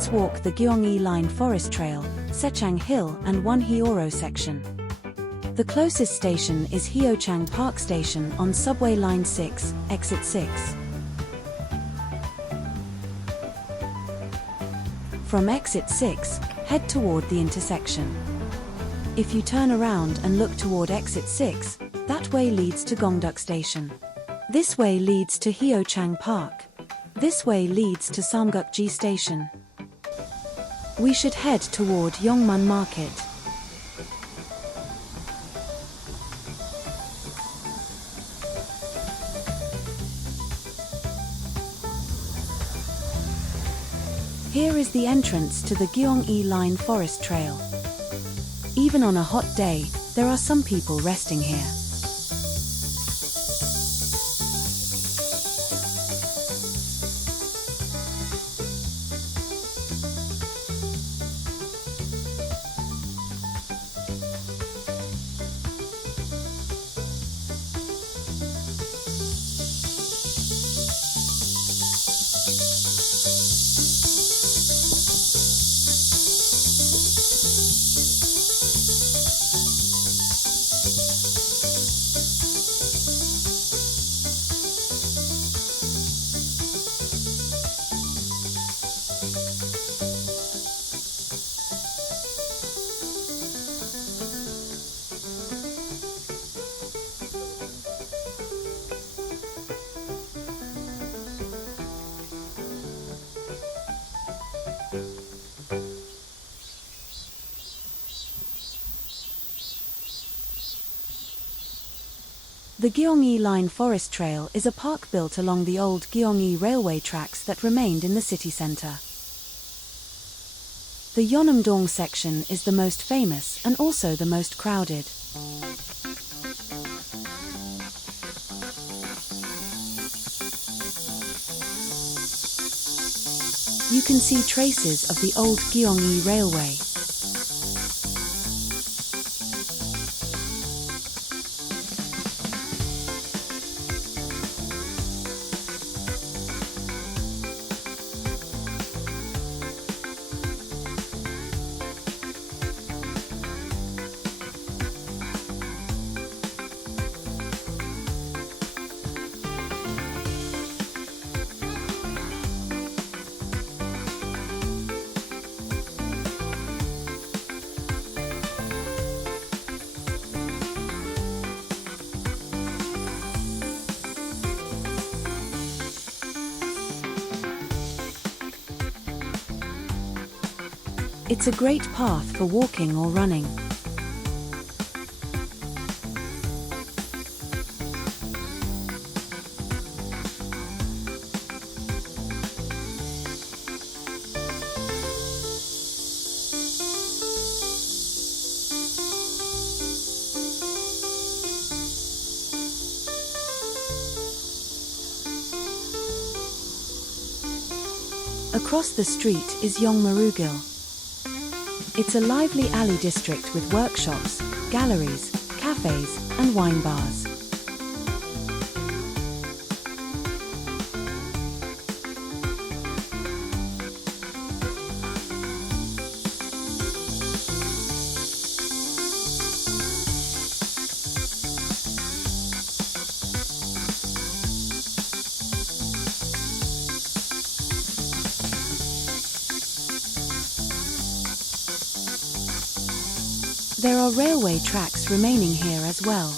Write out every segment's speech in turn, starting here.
let's walk the Gyeongui Line Forest Trail, Saechang Hill and Wonhyo-Ro section. The closest station is Hyeochang Park Station on Subway Line 6, Exit 6. From Exit 6, head toward the intersection. If you turn around and look toward Exit 6, that way leads to Gongduk Station. This way leads to Hyeochang Park. This way leads to Samgukji Station. We should head toward Yongmun Market. Here is the entrance to the Gyeongui Line Forest Trail. Even on a hot day, there are some people resting here. The Gyeongui Line Forest Trail is a park built along the old Gyeongui railway tracks that remained in the city center. The Yeonam-dong section is the most famous and also the most crowded. You can see traces of the old Gyeongui railway. It's a great path for walking or running. Across the street is Yongmaru-gil. It's a lively alley district with workshops, galleries, cafes, and wine bars. There are railway tracks remaining here as well.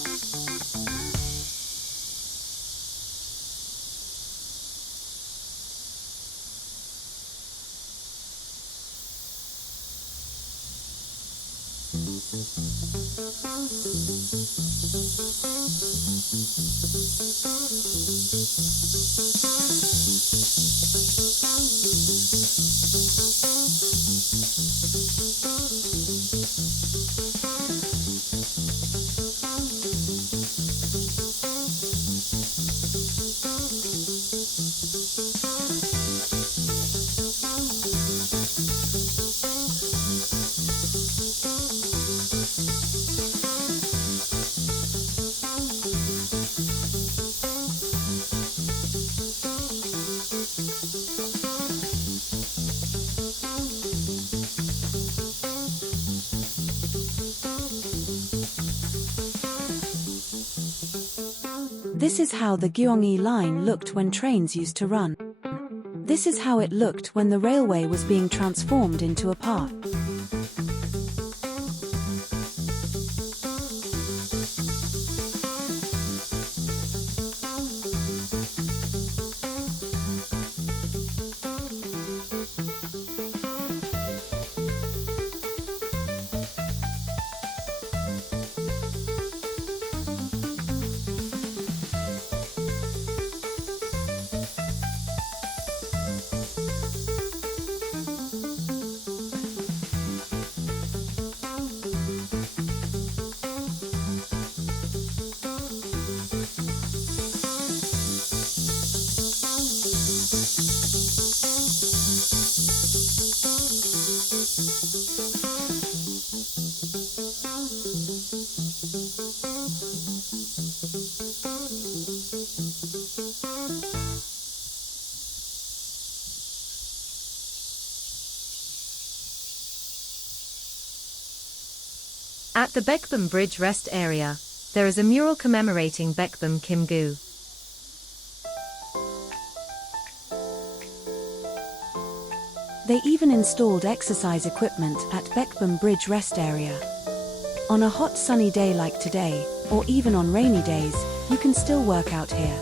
This is how the Gyeongui line looked when trains used to run. This is how it looked when the railway was being transformed into a park. At the Baekbum Bridge rest area, there is a mural commemorating Baekbum Kim-gu. They even installed exercise equipment at Baekbum Bridge rest area. On a hot sunny day like today, or even on rainy days, you can still work out here.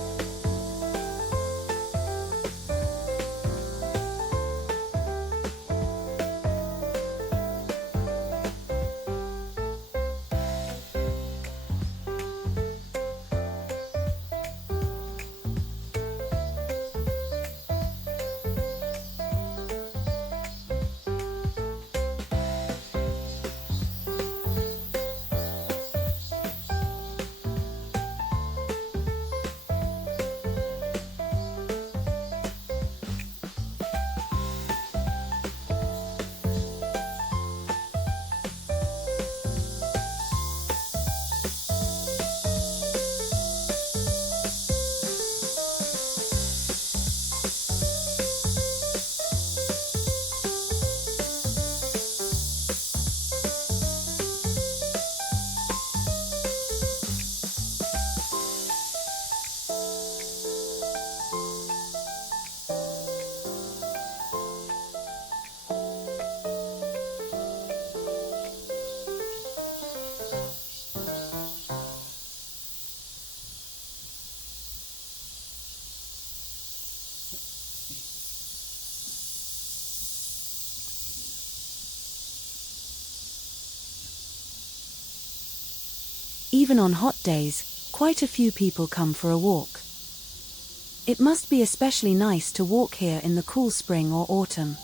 Even on hot days, quite a few people come for a walk. It must be especially nice to walk here in the cool spring or autumn.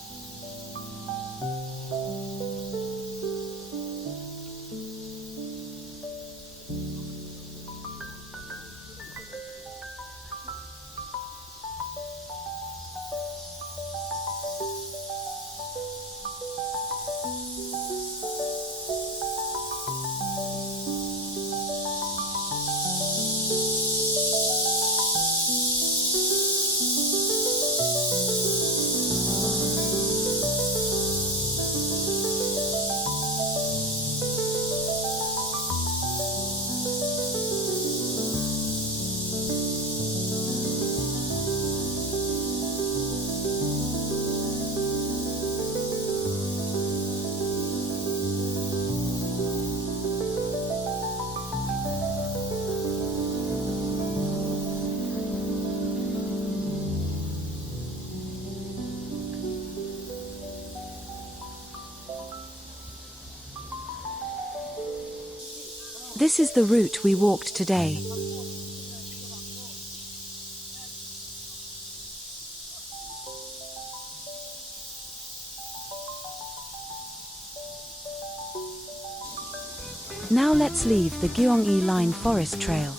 This is the route we walked today. Now let's leave the Gyeongui Line forest trail.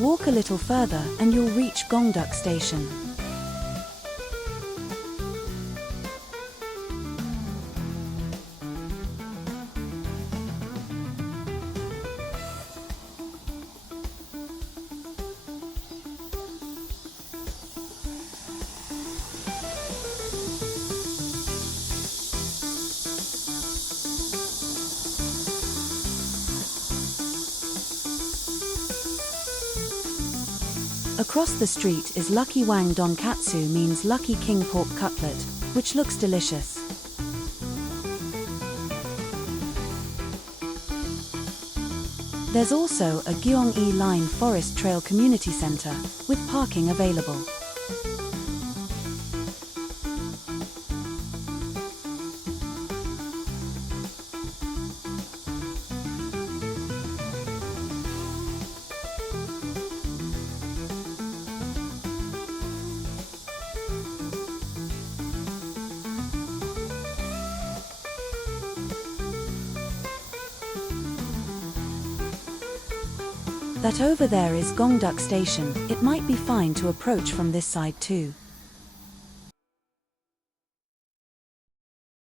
Walk a little further and you'll reach Gongduk Station. Across the street is Lucky Wang Donkatsu, means Lucky King pork cutlet, which looks delicious. There's also a Gyeongui Line Forest Trail Community Center, with parking available. That over there is Gongduk Station. It might be fine to approach from this side too.